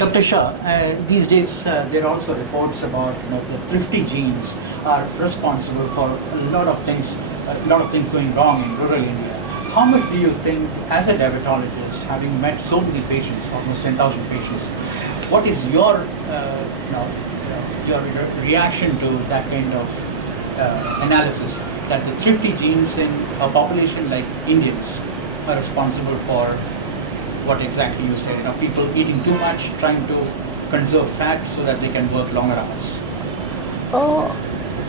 Dr. Shah, these days there are also reports about the thrifty genes are responsible for a lot of things going wrong in rural India. How much do you think, as a diabetologist, having met so many patients, almost 10,000 patients, what is your your reaction to that kind of analysis that the thrifty genes in a population like Indians are responsible for what exactly you said? People eating too much, trying to conserve fat so that they can work longer hours.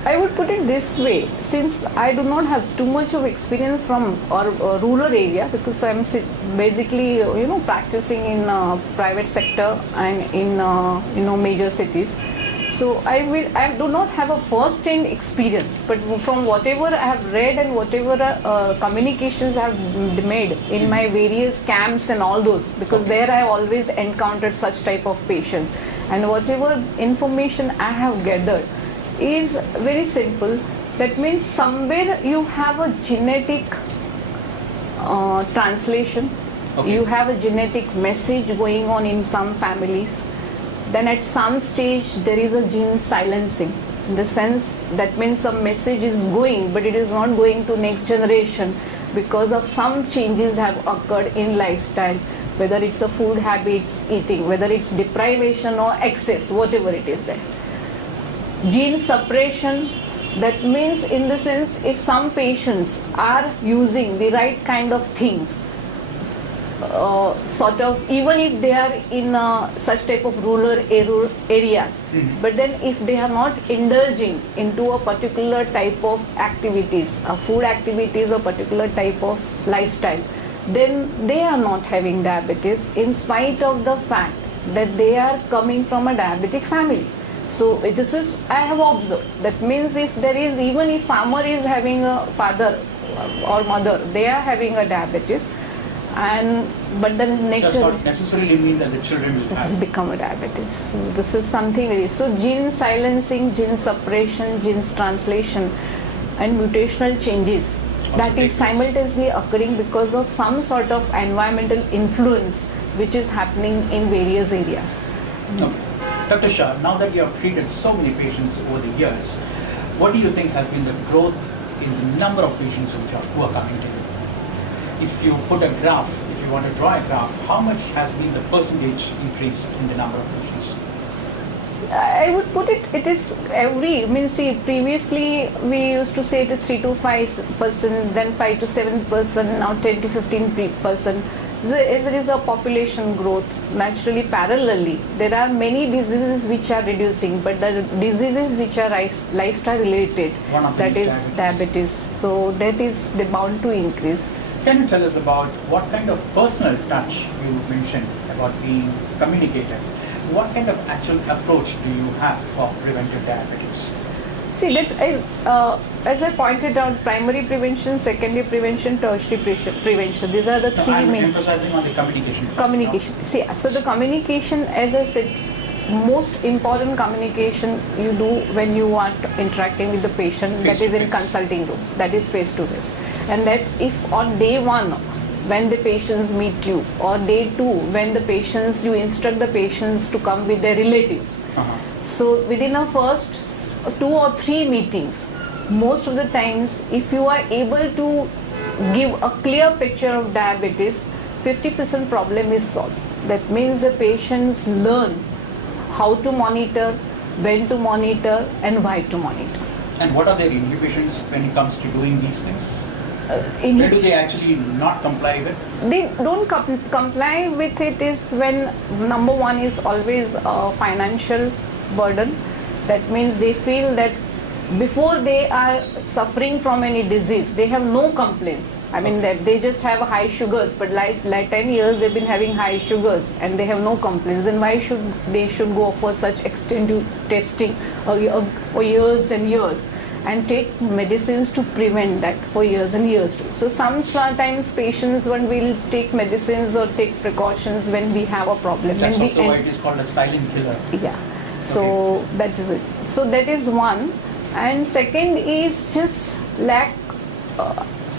I would put it this way, since I do not have too much of experience from our rural area, because I'm basically practicing in private sector and in major cities. So I do not have a first-hand experience, but from whatever I have read and whatever communications I have made in my various camps and all those, because there I have always encountered such type of patients, and whatever information I have gathered is very simple. That means somewhere you have a genetic translation, you have a genetic message going on in some families. Then at some stage there is a gene silencing, in the sense that means some message is going, but it is not going to next generation because of some changes have occurred in lifestyle, whether it's a food habits, eating, whether it's deprivation or excess, whatever it is there. Gene suppression, that means in the sense if some patients are using the right kind of things, even if they are in such type of rural areas, but then if they are not indulging into a particular type of activities, food activities or particular type of lifestyle, then they are not having diabetes in spite of the fact that they are coming from a diabetic family. So this is, I have observed, that means if there is, even if farmer is having a father or mother, they are having a diabetes, but then next does not necessarily mean that the children will become a diabetes. So this is something very, so gene silencing, gene suppression, genes translation and mutational changes that is simultaneously occurring because of some sort of environmental influence which is happening in various areas. No. Dr. Shah, now that you have treated so many patients over the years, what do you think has been the growth in the number of patients who are coming to you? If you put a graph, if you want to draw a graph, how much has been the percentage increase in the number of patients? I would put it is previously we used to say it is 3 to 5%, then 5 to 7%, now 10 to 15%. As there is a population growth, naturally parallelly, there are many diseases which are reducing, but the diseases which are lifestyle related, that is diabetes. So that is bound to increase. Can you tell us about what kind of personal touch you mentioned about being communicative? What kind of actual approach do you have for preventive diabetics? See, as I pointed out, primary prevention, secondary prevention, tertiary prevention. These are the three I'm main. emphasizing on the communication. Communication. See, so the communication, as I said, most important communication you do when you are interacting with the patient, that is in consulting room, that is face to face. And that if on day one, when the patients meet you, or day two, when the patients, you instruct the patients to come with their relatives. So within the first 2 or 3 meetings, most of the times, if you are able to give a clear picture of diabetes, 50% problem is solved. That means the patients learn how to monitor, when to monitor, and why to monitor. And what are their inhibitions when it comes to doing these things? Where do they actually not comply with? They don't comply with it is when number one is always a financial burden. That means they feel that before they are suffering from any disease, they have no complaints. I mean that they just have high sugars, but like 10 years they've been having high sugars and they have no complaints. And why should they go for such extensive testing for years and years and take medicines to prevent that for years and years too? So sometimes patients, when we'll take medicines or take precautions when we have a problem. That's also why it is called a silent killer. Yeah. So that is it. So that is one. And second is just lack,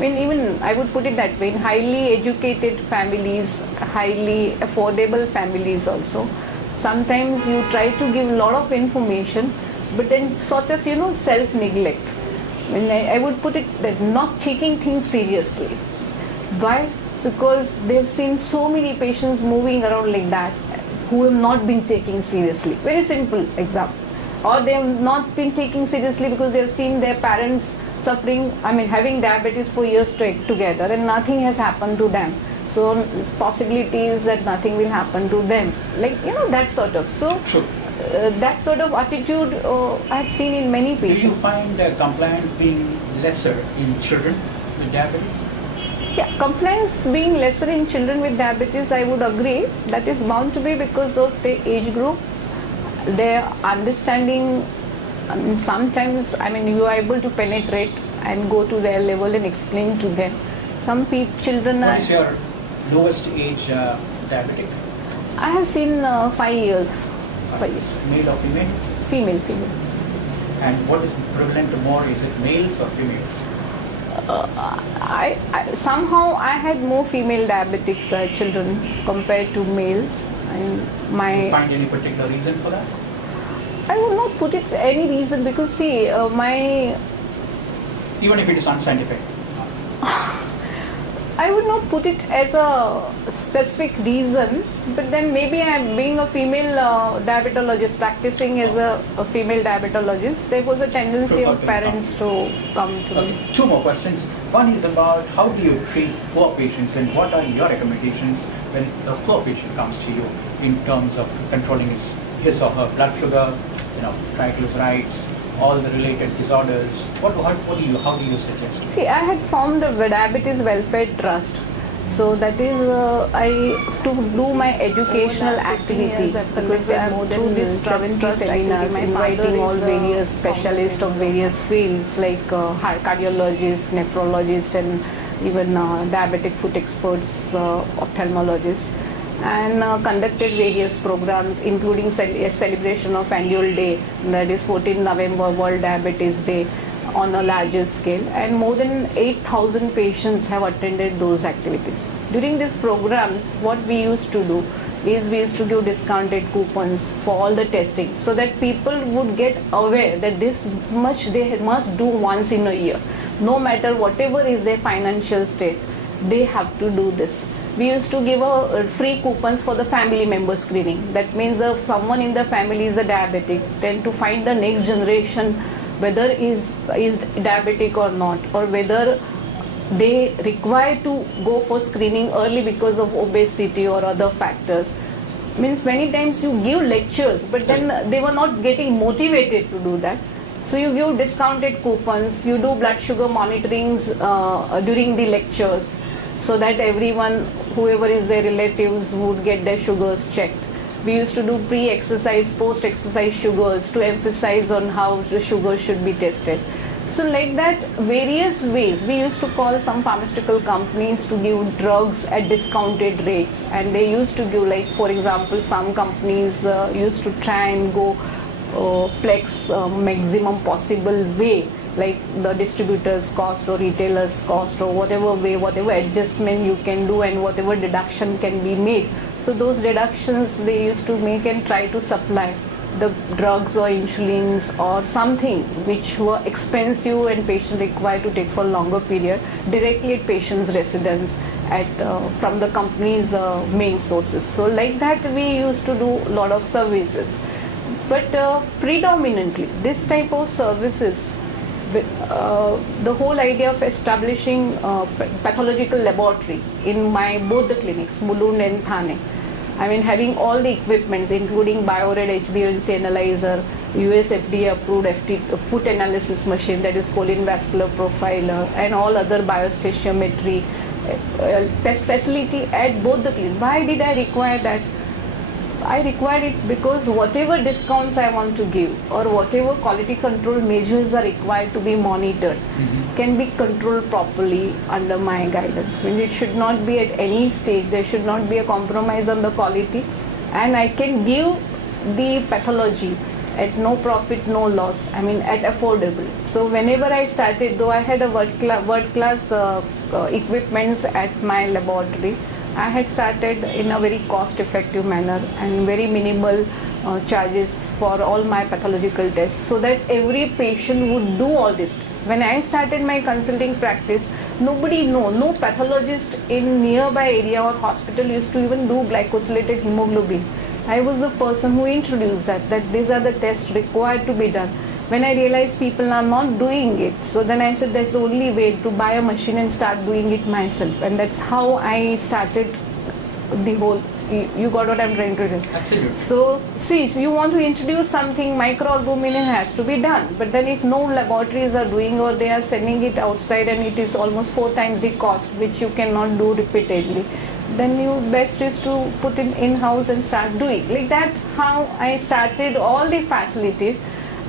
even I would put it that way, in highly educated families, highly affordable families also, Sometimes you try to give a lot of information, but then sort of, self-neglect. I would put it that not taking things seriously. Why? Because they've seen so many patients moving around like that who have not been taken seriously. Very simple example. Or they have not been taken seriously because they have seen their parents suffering, having diabetes for years together and nothing has happened to them. So possibility is that nothing will happen to them. That sort of. So True. That sort of attitude I have seen in many Do you patients. find compliance being lesser in children with diabetes? Yeah, compliance being lesser in children with diabetes, I would agree. That is bound to be because of the age group, their understanding. Sometimes, you are able to penetrate and go to their level and explain to them. Some children What are. is your lowest age diabetic? I have seen 5 years. 5 years. Male or female? Female. And what is prevalent more? Is it males or females? I somehow I had more female diabetics children compared to males, and Do you find any particular reason for that? I would not put it any reason because see my Even if it is unscientific. I would not put it as a specific reason, but then maybe I'm being a female diabetologist, practicing as a female diabetologist, there was a tendency of parents to come to me. Okay, two more questions. One is about how do you treat poor patients and what are your recommendations when a poor patient comes to you in terms of controlling his or her blood sugar, triglycerides, all the related disorders. How do you suggest? See, I had formed a diabetes welfare trust. So that is, I to do my educational activity because through this trust seminars, inviting all various specialists of various fields like cardiologists, nephrologists, and even diabetic foot experts, ophthalmologists, and conducted various programs including celebration of annual day, that is 14 November World Diabetes Day, on a larger scale, and more than 8,000 patients have attended those activities. During these programs, what we used to do is we used to give discounted coupons for all the testing so that people would get aware that this much they must do once in a year. No matter whatever is their financial state, they have to do this. We used to give a free coupons for the family member screening. That means if someone in the family is a diabetic, then to find the next generation whether is diabetic or not, or whether they require to go for screening early because of obesity or other factors. Means many times you give lectures, but then they were not getting motivated to do that. So you give discounted coupons, you do blood sugar monitorings during the lectures, so that everyone, whoever is their relatives, would get their sugars checked. We used to do pre-exercise, post-exercise sugars to emphasize on how the sugar should be tested. So like that, various ways. We used to call some pharmaceutical companies to give drugs at discounted rates, and they used to give, like for example, some companies used to try and go flex maximum possible way, like the distributor's cost or retailer's cost or whatever way, whatever adjustment you can do and whatever deduction can be made. So those deductions they used to make and try to supply the drugs or insulins or something which were expensive and patient required to take for longer period directly at patient's residence at from the company's main sources. So like that we used to do a lot of services. But predominantly this type of services, the whole idea of establishing pathological laboratory in my both the clinics, Mulund and Thane, having all the equipments including BioRed HbA1c analyzer, US FDA approved foot analysis machine, that is choline vascular profiler, and all other biostoichiometry test facility at both the clinics. Why did I require that? I required it because whatever discounts I want to give or whatever quality control measures are required to be monitored can be controlled properly under my guidance. It should not be at any stage, there should not be a compromise on the quality, and I can give the pathology at no profit, no loss, at affordable. So whenever I started, though I had a world class equipments at my laboratory, I had started in a very cost effective manner and very minimal charges for all my pathological tests, so that every patient would do all these tests. When I started my consulting practice, no pathologist in nearby area or hospital used to even do glycosylated hemoglobin. I was the person who introduced that these are the tests required to be done. When I realized people are not doing it, so then I said that's the only way to buy a machine and start doing it myself. And that's how I started the whole, you got what I'm trying to do? Absolutely. So, see, if you want to introduce something, microalbumin has to be done. But then if no laboratories are doing, or they are sending it outside and it is almost 4 times the cost, which you cannot do repeatedly, then you best is to put it in-house and start doing. Like that, how I started all the facilities.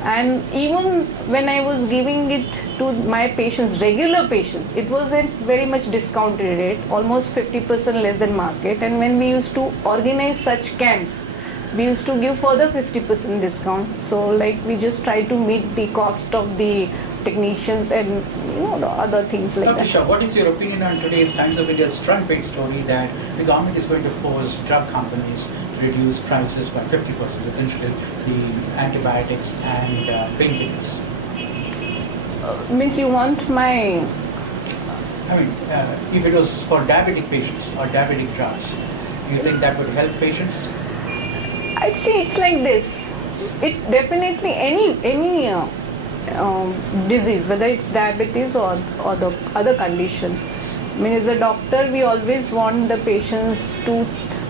And even when I was giving it to my patients, regular patients, it was a very much discounted rate, almost 50% less than market. And when we used to organize such camps, we used to give further 50% discount. So like we just try to meet the cost of the technicians and the other things like Dr. that. Shah, what is your opinion on today's Times of India's front page story that the government is going to force drug companies to reduce prices by 50%, essentially the antibiotics and painkillers? Means you want my... I mean, if it was for diabetic patients or diabetic drugs, do you think that would help patients? I'd say it's like this. It definitely, any disease, whether it's diabetes or the other condition. I mean, as a doctor, we always want the patients to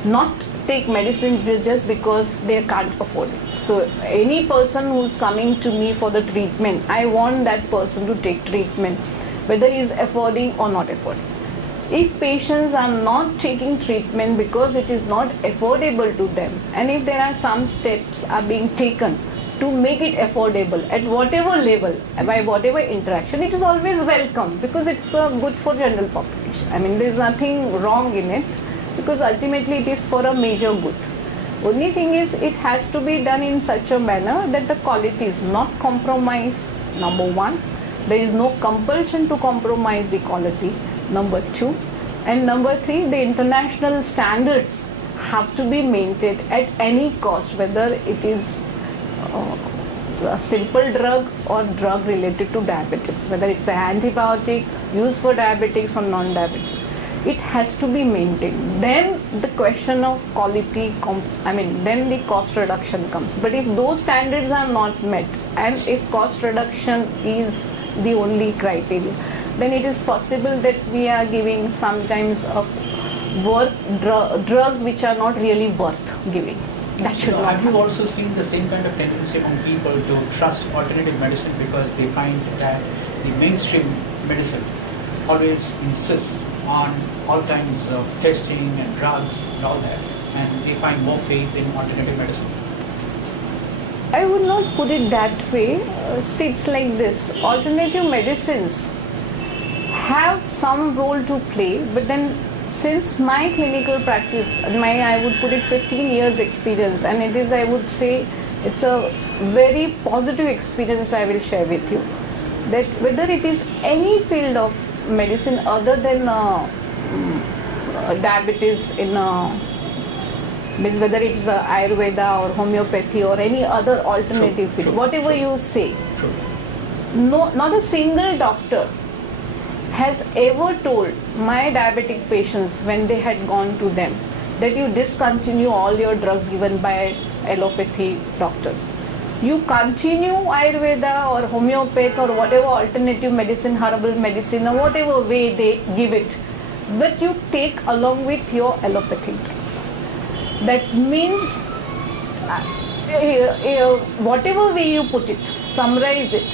not take medicine just because they can't afford it. So any person who's coming to me for the treatment, I want that person to take treatment, whether he's affording or not affording. If patients are not taking treatment because it is not affordable to them, and if there are some steps are being taken to make it affordable at whatever level, by whatever interaction, it is always welcome, because it's good for general population. I mean, there's nothing wrong in it, because ultimately it is for a major good. Only thing is, it has to be done in such a manner that the quality is not compromised, number one. There is no compulsion to compromise the quality, number two. And number three, the international standards have to be maintained at any cost, whether it is a simple drug or drug related to diabetes, whether it's an antibiotic used for diabetics or non-diabetics. It has to be maintained. Then the question of quality, then the cost reduction comes. But if those standards are not met, and if cost reduction is the only criteria, then it is possible that we are giving sometimes drugs which are not really worth giving. That should not Have you also seen the same kind of tendency among people to trust alternative medicine because they find that the mainstream medicine always insists on all kinds of testing and drugs and all that, and they find more faith in alternative medicine? I would not put it that way. See, it's like this. Alternative medicines have some role to play, but then since my clinical practice, I would put it 15 years experience, and it is, I would say, it's a very positive experience I will share with you, that whether it is any field of medicine other than diabetes, means whether it's Ayurveda or homeopathy or any other alternative field, whatever you say, not a single doctor has ever told my diabetic patients when they had gone to them that you discontinue all your drugs given by allopathy doctors. You continue Ayurveda or homeopathy or whatever alternative medicine, herbal medicine, or whatever way they give it, but you take along with your allopathic drugs. That means whatever way you put it, summarize it,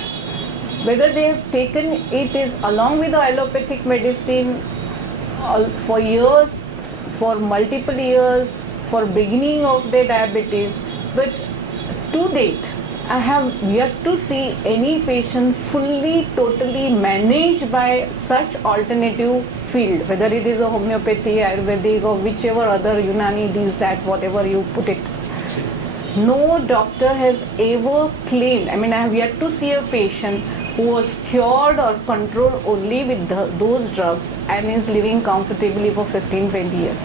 whether they have taken it is along with the allopathic medicine for years, for multiple years, for beginning of their diabetes, but to date, I have yet to see any patient fully, totally managed by such alternative field, whether it is a homeopathy, Ayurvedic, or whichever other Unani, this, that, whatever you put it. No doctor has ever claimed, I have yet to see a patient who was cured or controlled only with those drugs and is living comfortably for 15-20 years.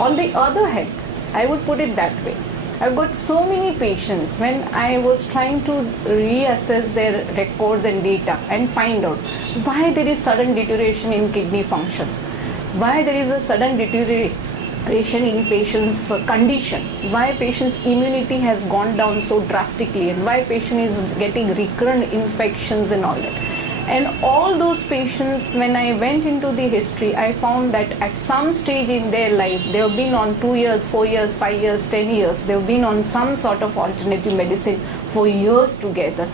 On the other hand, I would put it that way. I've got so many patients when I was trying to reassess their records and data and find out why there is sudden deterioration in kidney function, why there is a sudden deterioration in patient's condition, why patient's immunity has gone down so drastically, and why patient is getting recurrent infections and all that. And all those patients, when I went into the history, I found that at some stage in their life, they have been on 2 years, 4 years, 5 years, 10 years. They have been on some sort of alternative medicine for years together.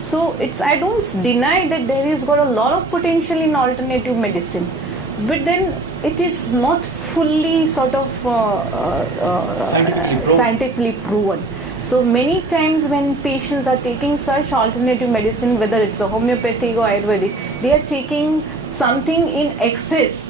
So I don't deny that there is got a lot of potential in alternative medicine, but then it is not fully sort of scientifically proven. So many times when patients are taking such alternative medicine, whether it's a homeopathic or Ayurvedic, they are taking something in excess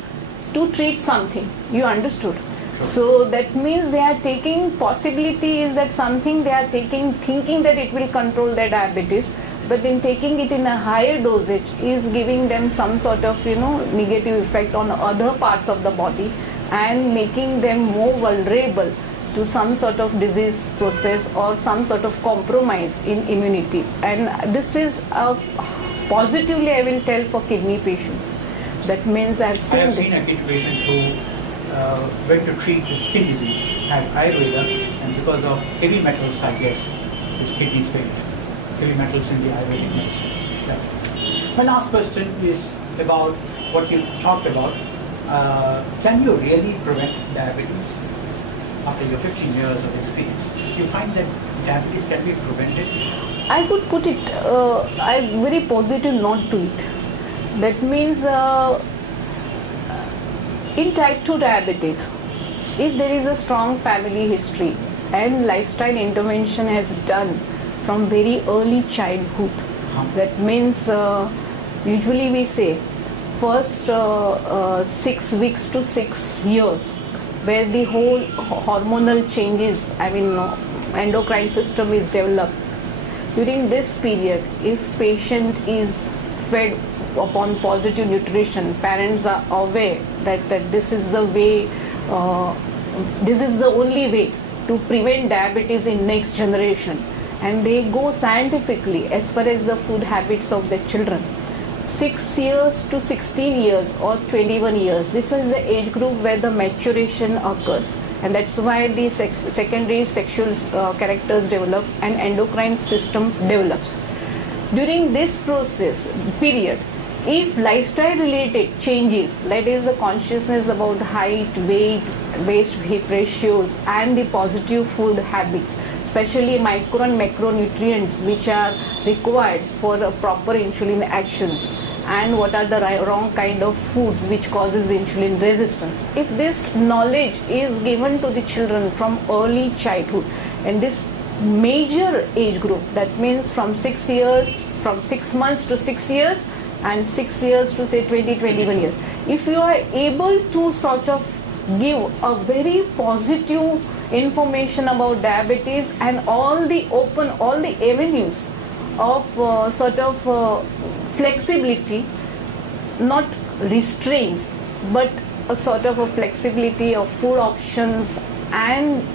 to treat something. You understood? Sure. So that means they are taking, possibility is that something they are taking thinking that it will control their diabetes, but then taking it in a higher dosage is giving them some sort of negative effect on other parts of the body and making them more vulnerable to some sort of disease process or some sort of compromise in immunity. And this is positively, I will tell, for kidney patients. That means I have seen a kidney patient who went to treat skin disease, had Ayurveda, and because of heavy metals, I guess, his kidneys failed. Heavy metals in the Ayurvedic medicines. Right. My last question is about what you talked about. Can you really prevent diabetes? After your 15 years of experience, you find that diabetes can be prevented? I would put it, I'm very positive not to it. That means in type 2 diabetes, if there is a strong family history and lifestyle intervention has done from very early childhood, that means usually we say first 6 weeks to 6 years, where the whole hormonal changes, endocrine system is developed. During this period, if patient is fed upon positive nutrition, parents are aware that this is the way, this is the only way to prevent diabetes in next generation, and they go scientifically as far as the food habits of their children. 6 years to 16 years or 21 years. This is the age group where the maturation occurs, and that's why the secondary sexual characters develop and endocrine system develops. During this process period, if lifestyle related changes, that is the consciousness about height, weight, waist hip ratios, and the positive food habits, especially micro and macronutrients which are required for a proper insulin actions, and what are the wrong kind of foods which causes insulin resistance. If this knowledge is given to the children from early childhood, and this major age group, that means from 6 years, from 6 months to 6 years, and 6 years to say 21 years, if you are able to sort of give a very positive information about diabetes and all the avenues of flexibility, not restraints, but a sort of a flexibility of food options, and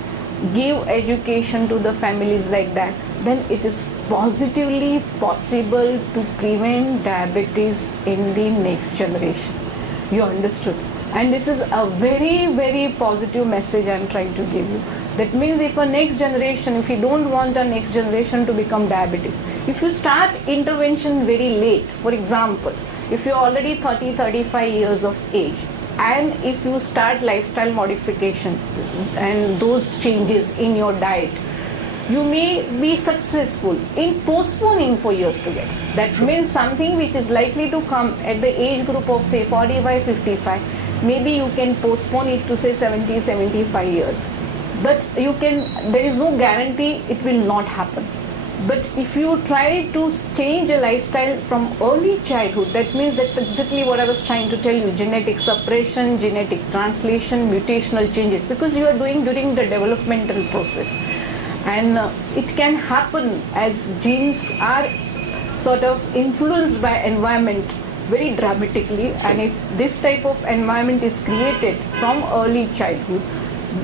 give education to the families like that, then it is positively possible to prevent diabetes in the next generation. You understood? And this is a very, very positive message I am trying to give you. That means if a next generation, if you don't want a next generation to become diabetes, if you start intervention very late, for example, if you're already 30-35 years of age, and if you start lifestyle modification and those changes in your diet, you may be successful in postponing for years together. That means something which is likely to come at the age group of say 45-55, maybe you can postpone it to say 70-75 years. But there is no guarantee it will not happen. But if you try to change a lifestyle from early childhood, that means that's exactly what I was trying to tell you: genetic suppression, genetic translation, mutational changes, because you are doing during the developmental process. And it can happen as genes are sort of influenced by environment very dramatically, and if this type of environment is created from early childhood,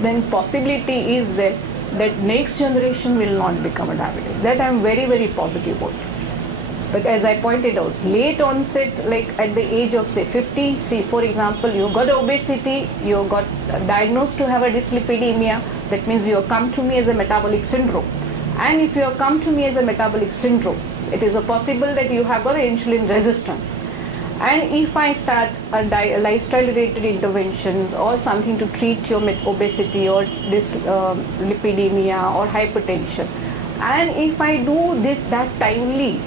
then possibility is there that next generation will not become a diabetic. That I am very, very positive about. But as I pointed out, late onset, like at the age of say 50, see for example, you got obesity, you got diagnosed to have a dyslipidemia, that means you have come to me as a metabolic syndrome. And if you have come to me as a metabolic syndrome, it is a possible that you have got insulin resistance. And if I start a lifestyle related interventions or something to treat your obesity or dyslipidemia or hypertension, and if I do that timely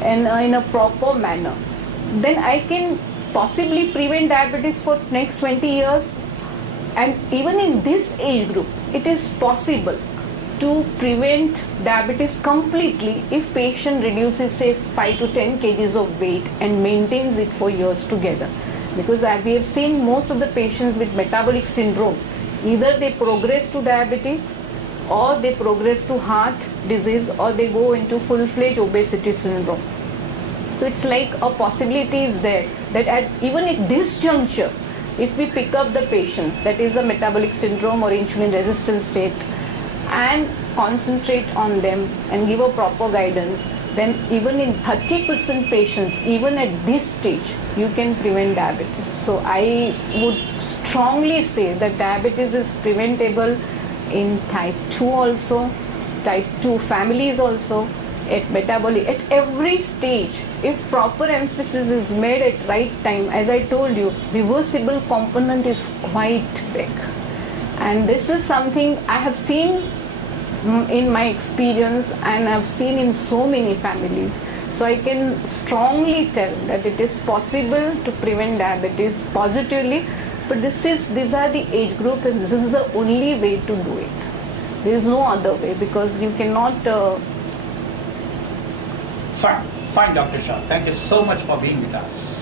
and in a proper manner, then I can possibly prevent diabetes for next 20 years. And even in this age group, it is possible to prevent diabetes completely if patient reduces say 5 to 10 kgs of weight and maintains it for years together. Because as we have seen, most of the patients with metabolic syndrome, either they progress to diabetes or they progress to heart disease or they go into full-fledged obesity syndrome. So it's like a possibility is there that even at this juncture, if we pick up the patients that is a metabolic syndrome or insulin resistant state and concentrate on them and give a proper guidance, then even in 30% patients, even at this stage, you can prevent diabetes. So I would strongly say that diabetes is preventable in type 2 also, type 2 families also, at metabolic, at every stage. If proper emphasis is made at right time, as I told you, reversible component is quite big. And this is something I have seen in my experience and I've seen in so many families. So I can strongly tell that it is possible to prevent diabetes positively, but these are the age group and this is the only way to do it. There is no other way because you cannot... Fine, Dr. Shah. Thank you so much for being with us.